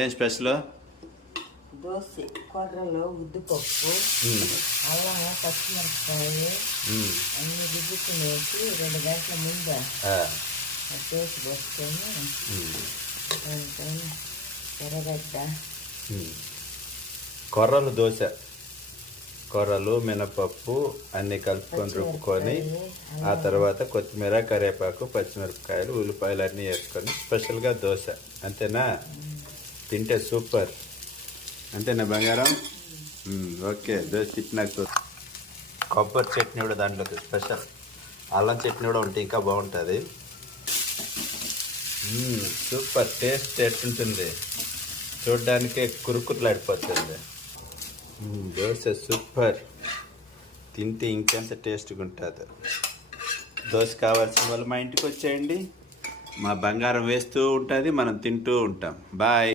ఏం స్పెషల్? దోశ కొర్రలు, ఉద్దిపప్పు, అల్లం, పచ్చిమిరపకాయ అన్ని రుబ్బుకునేసి 2 గంటల ముందు చేసి పోసుకొని ఎర్రగడ్డ, కొర్రలు దోశ, కొర్రలు మినపప్పు అన్నీ కలుపుకొని రుబ్బుకొని ఆ తర్వాత కొత్తిమీర, కరివేపాకు, పచ్చిమిరపకాయలు, ఉల్లిపాయలు అన్నీ వేసుకొని స్పెషల్గా దోశ. అంతేనా? తింటే సూపర్. అంతేనా బంగారం? ఓకే. దోశ తిట్టినాకు కొబ్బరి చట్నీ కూడా దాంట్లోకి స్పెషల్. అల్లం చట్నీ కూడా ఉంటే ఇంకా బాగుంటుంది. సూపర్. టేస్ట్ ఎట్టుంటుంది చూడ్డానికే కురుకుట్లాడిపోతుంది. దోశ సూపర్. తింటే ఇంకెంత టేస్ట్గా ఉంటుంది. దోశ కావాల్సిన వాళ్ళు మా ఇంటికి వచ్చేయండి. మా బంగారం వేస్తూ ఉంటుంది, మనం తింటూ ఉంటాం. బాయ్.